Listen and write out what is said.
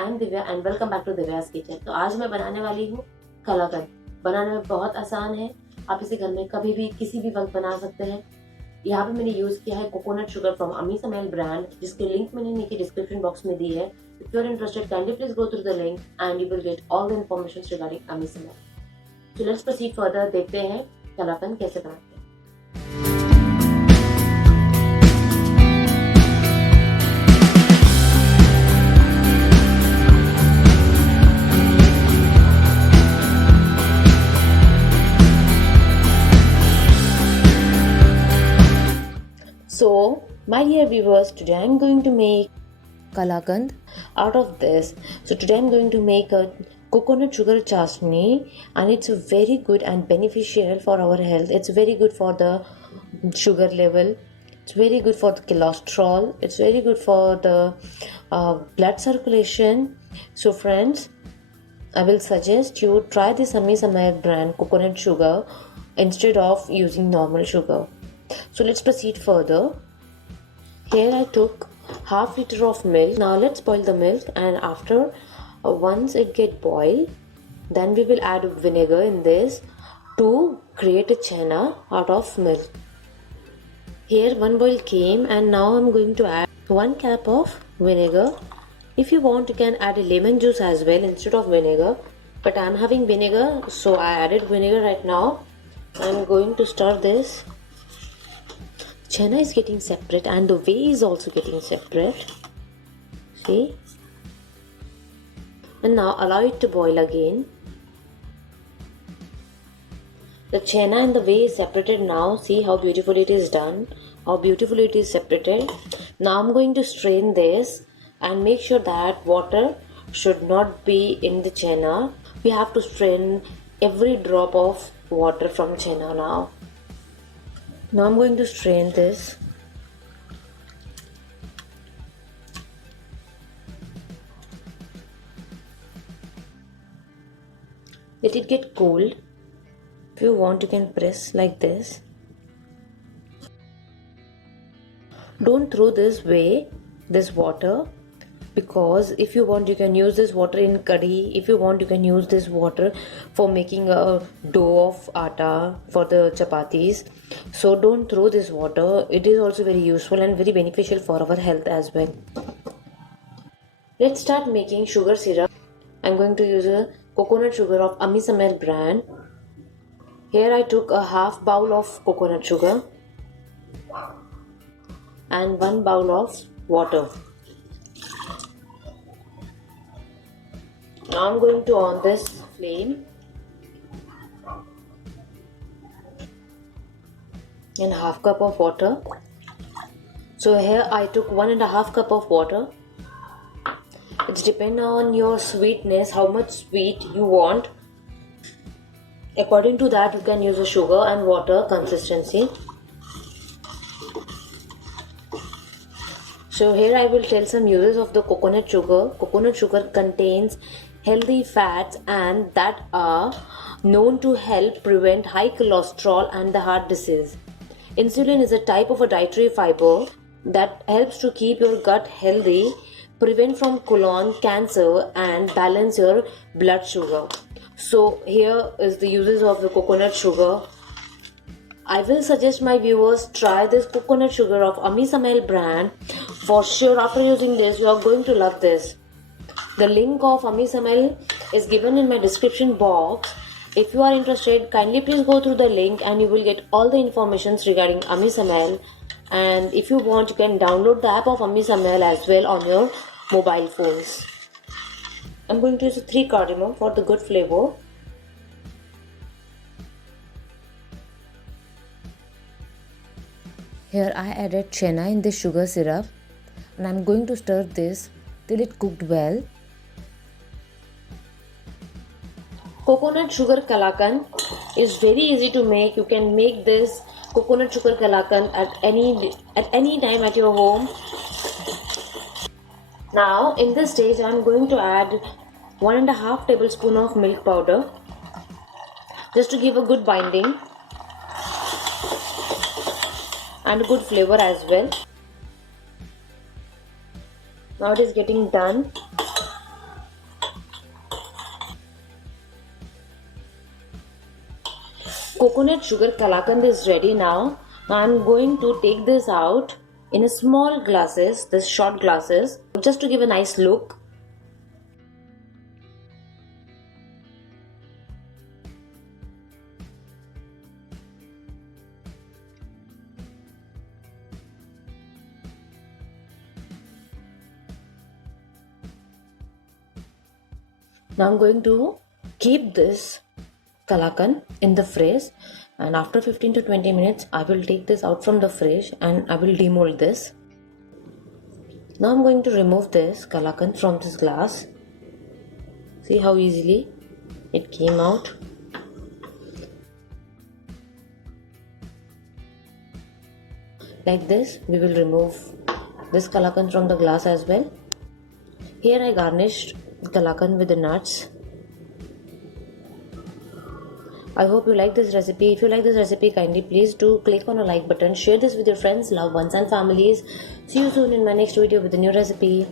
I am Divya and welcome back to Divya's kitchen. तो आज मैं बनाने वाली हूँ कलाकंद। बनाने में बहुत आसान है, आप इसे घर में कभी भी किसी भी वक्त बना सकते हैं। यहाँ पे मैंने यूज किया है कोकोनट शुगर फ्रॉम अमीसमैल ब्रांड, जिसके लिंक मैंने नीचे डिस्क्रिप्शन बॉक्स में दी है। If you are interested kindly please go through the link and you will get all the information regarding अमीसमैल। सो लेट्स प्रोसीड फर्दर, देखते हैं कलाकंद कैसे बनाते हैं। So, my dear viewers, today I am going to make kalakand out of this. So, today I am going to make a coconut sugar chasni, and it's very good and beneficial for our health. It's very good for the sugar level. It's very good for the cholesterol. It's very good for the blood circulation. So, friends, I will suggest you try this Amisamay brand coconut sugar instead of using normal sugar. So let's proceed further. Here I took half liter of milk. Now let's boil the milk, and after once it get boiled, then we will add vinegar in this to create a chana out of milk. Here one boil came, and now I'm going to add 1 cup of vinegar. If you want, you can add a lemon juice as well instead of vinegar, but I'm having vinegar, so I added vinegar right now. I'm going to stir this. Chana is getting separate and the whey is also getting separate. See? And now allow it to boil again. The chana and the whey is separated now. See how beautiful it is done. How beautiful it is separated. Now I'm going to strain this and make sure that water should not be in the chana. We have to strain every drop of water from chana now. Now I'm going to strain this. Let it get cold. If you want, you can press like this. Don't throw this water, because if you want, you can use this water in curry. If you want, you can use this water for making a dough of atta for the chapatis. So don't throw this water. It is also very useful and very beneficial for our health as well. Let's start making sugar syrup. I'm going to use a coconut sugar of Amisamel brand. Here I took a half bowl of coconut sugar and 1 bowl of water. Now I'm going to on this flame and half cup of water. So here I took 1.5 cup of water. It's depend on your sweetness, how much sweet you want. According to that, you can use a sugar and water consistency. So here I will tell some uses of the coconut sugar. Coconut sugar contains healthy fats and that are known to help prevent high cholesterol and the heart disease. Insulin is a type of a dietary fiber that helps to keep your gut healthy, prevent from colon cancer and balance your blood sugar. So here is the uses of the coconut sugar. I will suggest my viewers try this coconut sugar of Amisamel brand. For sure, after using this, you are going to love this. The link of Amisamel is given in my description box. If you are interested, kindly please go through the link and you will get all the informations regarding Amisamel. And if you want, you can download the app of Amisamel as well on your mobile phones. I'm going to use 3 cardamom for the good flavor. Here I added chena in the sugar syrup, and I'm going to stir this till it cooked well. Coconut sugar kalakand is very easy to make. You can make this coconut sugar kalakand at any time at your home. Now in this stage I am going to add 1.5 tablespoon of milk powder, just to give a good binding and a good flavor as well. Now it is getting done. coconut sugar kalakand is ready now. Now I'm going to take this out in a small glasses, this short glasses, just to give a nice look. Now I'm going to keep this kalakand in the fridge, and after 15 to 20 minutes I will take this out from the fridge and I will demold this. Now I'm going to remove this kalakand from this glass. See how easily it came out. Like this we will remove this kalakand from the glass as well. Here I garnished kalakand with the nuts. I hope you like this recipe. If you like this recipe, kindly please do click on a like button, share this with your friends, loved ones and families. See you soon in my next video with a new recipe.